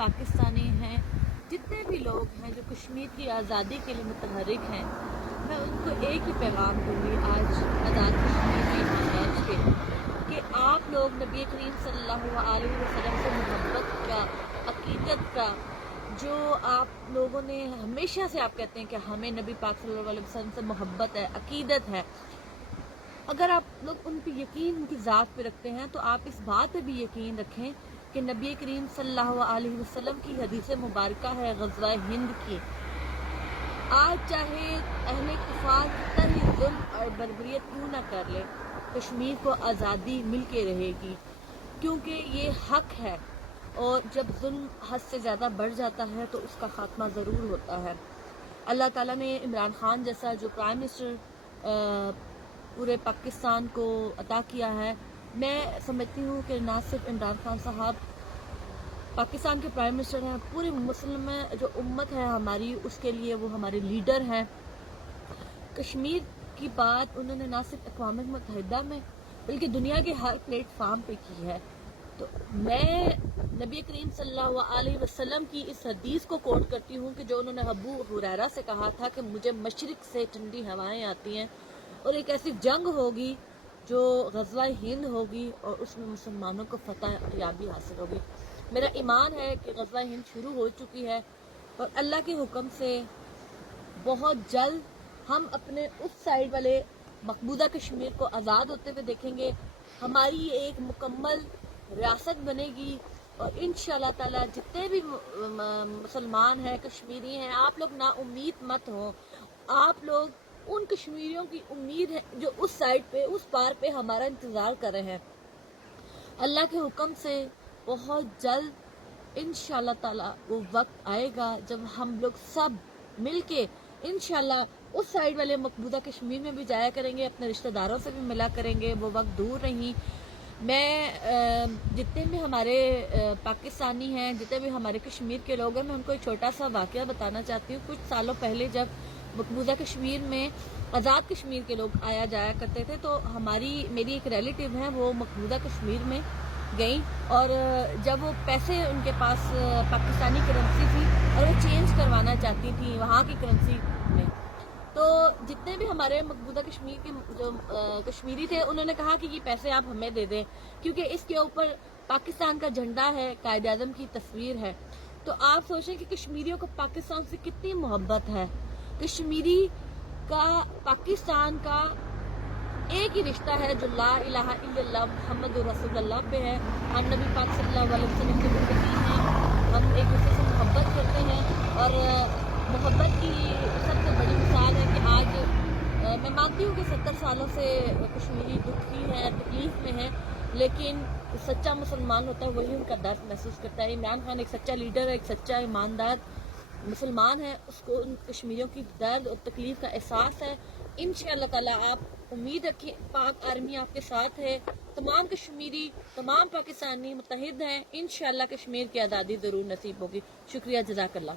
پاکستانی ہیں، جتنے بھی لوگ ہیں جو کشمیر کی آزادی کے لیے متحرک ہیں، میں ان کو ایک ہی پیغام دوں گی آج آزاد کشمیر کے بیچ کے کہ آپ لوگ نبی کریم صلی اللہ علیہ وسلم سے محبت کا، عقیدت کا، جو آپ لوگوں نے ہمیشہ سے آپ کہتے ہیں کہ ہمیں نبی پاک صلی اللہ علیہ وسلم سے محبت ہے، عقیدت ہے، اگر آپ لوگ ان پہ یقین، ان کی ذات پہ رکھتے ہیں تو آپ اس بات پہ بھی یقین رکھیں کہ نبی کریم صلی اللہ علیہ وسلم کی حدیث مبارکہ ہے غزوہ ہند کی، آج چاہے اہل کفار کتنا ہی ظلم اور بربریت کیوں نہ کر لے، کشمیر کو آزادی مل کے رہے گی، کیونکہ یہ حق ہے، اور جب ظلم حد سے زیادہ بڑھ جاتا ہے تو اس کا خاتمہ ضرور ہوتا ہے۔ اللہ تعالیٰ نے عمران خان جیسا جو پرائم منسٹر پورے پاکستان کو عطا کیا ہے، میں سمجھتی ہوں کہ نہ صرف عمران خان صاحب پاکستان کے پرائم منسٹر ہیں، پوری مسلم جو امت ہے ہماری، اس کے لیے وہ ہمارے لیڈر ہیں۔ کشمیر کی بات انہوں نے نہ صرف اقوام متحدہ میں بلکہ دنیا کے ہر پلیٹ فارم پہ کی ہے۔ تو میں نبی کریم صلی اللہ علیہ وسلم کی اس حدیث کو کوٹ کرتی ہوں کہ جو انہوں نے ابو ہریرہ سے کہا تھا کہ مجھے مشرق سے ٹھنڈی ہوائیں آتی ہیں، اور ایک ایسی جنگ ہوگی جو غزوہ ہند ہوگی اور اس میں مسلمانوں کو فتح یابی حاصل ہوگی۔ میرا ایمان ہے کہ غزوہ ہند شروع ہو چکی ہے، اور اللہ کے حکم سے بہت جلد ہم اپنے اس سائڈ والے مقبوضہ کشمیر کو آزاد ہوتے ہوئے دیکھیں گے، ہماری ایک مکمل ریاست بنے گی، اور انشاءاللہ تعالی جتنے بھی مسلمان ہیں، کشمیری ہیں، آپ لوگ نا امید مت ہوں، آپ لوگ ان کشمیریوں کی امید ہے جو اس سائڈ پہ، اس پار پہ ہمارا انتظار کر رہے ہیں۔ اللہ کے حکم سے بہت جلد انشاءاللہ تعالی وہ وقت آئے گا جب ہم لوگ سب مل کے انشاءاللہ اس سائڈ والے مقبوضہ کشمیر میں بھی جایا کریں گے، اپنے رشتہ داروں سے بھی ملا کریں گے، وہ وقت دور نہیں۔ میں جتنے بھی ہمارے پاکستانی ہیں، جتنے بھی ہمارے کشمیر کے لوگ ہیں، میں ان کو ایک چھوٹا سا واقعہ بتانا چاہتی ہوں۔ کچھ سالوں پہلے جب مقبوضہ کشمیر میں آزاد کشمیر کے لوگ آیا جایا کرتے تھے، تو میری ایک ریلیٹیو ہیں، وہ مقبوضہ کشمیر میں گئیں، اور جب وہ پیسے ان کے پاس پاکستانی کرنسی تھی اور وہ چینج کروانا چاہتی تھیں وہاں کی کرنسی میں، تو جتنے بھی ہمارے مقبوضہ کشمیر کے جو کشمیری تھے، انہوں نے کہا کہ یہ پیسے آپ ہمیں دے دیں، کیونکہ اس کے اوپر پاکستان کا جھنڈا ہے، قائد اعظم کی تصویر ہے۔ تو آپ سوچیں کہ کشمیریوں کو پاکستان سے کتنی محبت ہے۔ کشمیری کا پاکستان کا ایک ہی رشتہ ہے جو لا الہ الا اللہ محمد رسول اللہ پہ ہے۔ ہم نبی پاک صلی اللہ علیہ وسلم کے متقی ہیں، ہم ایک دوسرے سے محبت کرتے ہیں، اور محبت کی سب سے بڑی مثال ہے کہ آج میں مانتی ہوں کہ 70 سالوں سے کشمیری دکھی ہے، تکلیف میں ہے، لیکن سچا مسلمان ہوتا ہے وہی ان کا درد محسوس کرتا ہے۔ عمران خان ایک سچا لیڈر ہے، ایک سچا ایماندار مسلمان ہے، اس کو ان کشمیریوں کی درد اور تکلیف کا احساس ہے۔ انشاءاللہ تعالی آپ امید رکھیں، پاک آرمی آپ کے ساتھ ہے، تمام کشمیری، تمام پاکستانی متحد ہیں، انشاءاللہ کشمیر کی آزادی ضرور نصیب ہوگی۔ شکریہ، جزاک اللہ۔